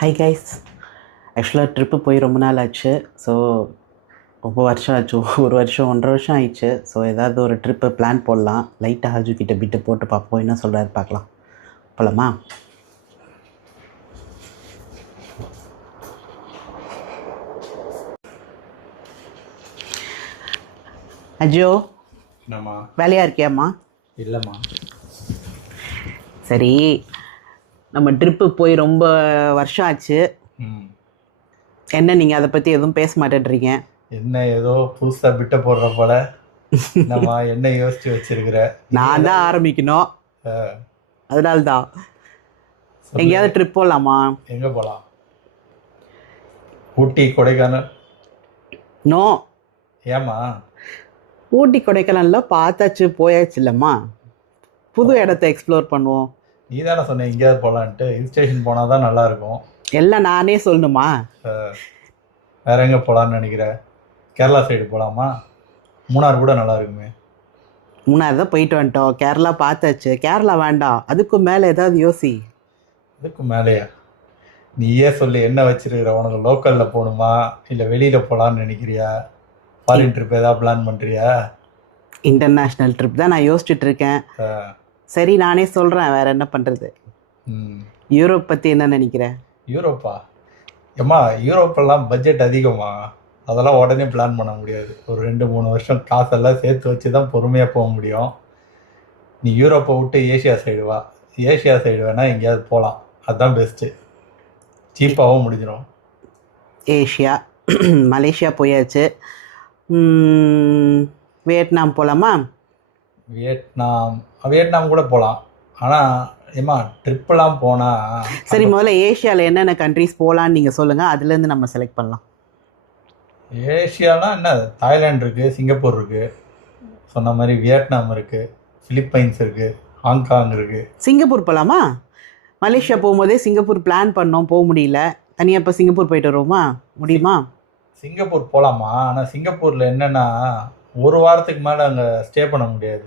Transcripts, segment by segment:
Hi guys. ஆக்சுவலாக trip போய் ரொம்ப நாள் ஆச்சு. ஸோ ரொம்ப வருஷம் ஆச்சு. ஒரு வருஷம் 1.5 வருஷம் ஆயிடுச்சு. ஸோ ஏதாவது ஒரு ட்ரிப்பு பிளான் போடலாம். லைட்டாக ஹாஜு கிட்ட பிட்டு போட்டு பார்ப்போம், என்ன சொல்கிறாரு பார்க்கலாம். போகலாமா? அஜோ, என்னம்மா? வேலையாக இருக்கியாம்மா? இல்லைம்மா. சரி, நம்ம ட்ரிப்பு போய் ரொம்ப வருஷம் ஆச்சு. ம் என்ன நீங்கள் அதை பற்றி எதுவும் பேச மாட்டேன்றீங்க? என்ன ஏதோ புதுசாக பிட்ட போடுற போல. என்னம்மா என்ன யோசிச்சு வச்சிருக்கிற? நான் தான் ஆரம்பிக்கணும், அதனால தான். எங்கேயாவது ட்ரிப் போகலாமா? எங்கே போகலாம்? ஊட்டி, கொடைக்கானல்? நோ. ஏம்மா? ஊட்டி கொடைக்கானல்லாம் பார்த்தாச்சு, போயாச்சு இல்லைம்மா. புது இடத்த எக்ஸ்ப்ளோர் பண்ணுவோம். நீ தானே சொன்ன எங்கேயாவது போகலான்ட்டு. ஹில் ஸ்டேஷன் போனால் தான் நல்லாயிருக்கும். எல்லாம் நானே சொல்லணுமா? வேற எங்கே போகலான்னு நினைக்கிற? கேரளா சைடு போகலாமா? மூணார் கூட நல்லா இருக்குமே. மூணாறு தான் போயிட்டு வந்துட்டோம். கேரளா பார்த்தாச்சு. கேரளா வேண்டாம், அதுக்கு மேலே ஏதாவது யோசி. அதுக்கு மேலேயா? நீயே சொல்லி என்ன வச்சிருக்கிற? உனக்கு லோக்கலில் போகணுமா இல்லை வெளியில் போகலான்னு நினைக்கிறியா? ஃபாரின் ட்ரிப் ஏதாவது பிளான் பண்ணுறியா? இன்டர்நேஷ்னல் ட்ரிப் தான் நான் யோசிச்சுட்டு இருக்கேன். சரி, நானே சொல்கிறேன், வேற என்ன பண்ணுறது. யூரோப் பற்றி என்ன நினைக்கிறேன்? யூரோப்பா? ஏம்மா, யூரோப்பெல்லாம் பட்ஜெட் அதிகமா? அதெல்லாம் உடனே பிளான் பண்ண முடியாது. ஒரு 2-3 வருஷம் காசெல்லாம் சேர்த்து வச்சு தான் பொறுமையாக போக முடியும். நீ யூரோப்பை விட்டு ஏஷியா சைடு வா. ஏஷியா சைடு வேணால் எங்கேயாவது போகலாம், அதுதான் பெஸ்ட்டு. சீப்பாகவும் முடிஞ்சிடும். ஏஷியா மலேசியா போயாச்சு. வியட்நாம் போகலாமா? வியட்நாம் கூட போகலாம். ஆனால் ஏம்மா, ட்ரிப்பெல்லாம் போனால் சரி, முதல்ல ஏஷியாவில் என்னென்ன கண்ட்ரிஸ் போகலான்னு நீங்கள் சொல்லுங்கள், அதுலேருந்து நம்ம செலக்ட் பண்ணலாம். ஏஷியாலாம் என்ன, தாய்லாந்து இருக்குது, சிங்கப்பூர் இருக்குது, சொன்ன மாதிரி வியட்நாம் இருக்குது, ஃபிலிப்பைன்ஸ் இருக்குது, ஹாங்காங் இருக்குது. சிங்கப்பூர் போகலாமா? மலேசியா போகும்போதே சிங்கப்பூர் பிளான் பண்ணோம், போக முடியல. தனியாக இப்போ சிங்கப்பூர் போயிட்டு வருவோமா? முடியுமா? சிங்கப்பூர் போகலாமா? ஆனால் சிங்கப்பூரில் என்னென்னா, ஒரு வாரத்துக்கு மேலே அங்கே ஸ்டே பண்ண முடியாது.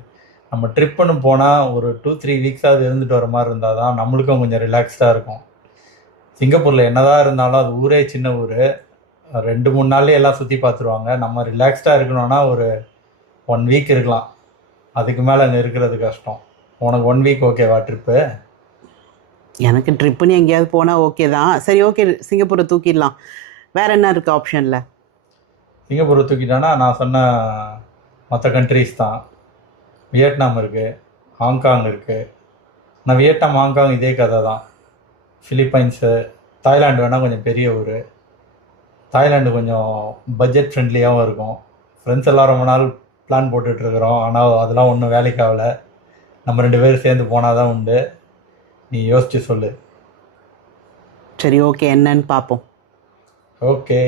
நம்ம ட்ரிப்புன்னு போனால் ஒரு 2-3 வீக்ஸாவது இருந்துட்டு வர மாதிரி இருந்தால் தான் நம்மளுக்கும் கொஞ்சம் ரிலாக்ஸ்டாக இருக்கும். சிங்கப்பூரில் என்னதான் இருந்தாலும் அது ஊரே சின்ன ஊர். 2-3 நாள்லேயே எல்லாம் சுற்றி பார்த்துருவாங்க. நம்ம ரிலாக்ஸ்டாக இருக்கணும்னா ஒரு 1 வீக் இருக்கலாம். அதுக்கு மேலே அங்கே இருக்கிறது கஷ்டம். உனக்கு 1 வீக் ஓகேவா ட்ரிப்பு? எனக்கு ட்ரிப்புன்னு எங்கேயாவது போனால் ஓகே தான். சரி, ஓகே, சிங்கப்பூரை தூக்கிடலாம். வேறு என்ன இருக்குது ஆப்ஷனில்? சிங்கப்பூரை தூக்கிட்டானா நான் சொன்ன மற்ற கண்ட்ரிஸ் தான். வியட்நாம் இருக்குது, ஹாங்காங் இருக்குது. நான் வியட்நாம், ஹாங்காங் இதே கதை தான். ஃபிலிப்பைன்ஸு, தாய்லாண்டு வேணால் கொஞ்சம் பெரிய ஊர். தாய்லாண்டு கொஞ்சம் பட்ஜெட் ஃப்ரெண்ட்லியாகவும் இருக்கும். ஃப்ரெண்ட்ஸ் எல்லாம் ரொம்ப நாள் பிளான் போட்டுட்ருக்குறோம், ஆனால் அதெல்லாம் ஒன்றும் வேலைக்கு ஆகலை. நம்ம 2 பேரும் சேர்ந்து போனால் தான் உண்டு. நீ யோசிச்சு சொல்லு. சரி, ஓகே, என்னன்னு பார்ப்போம். ஓகே.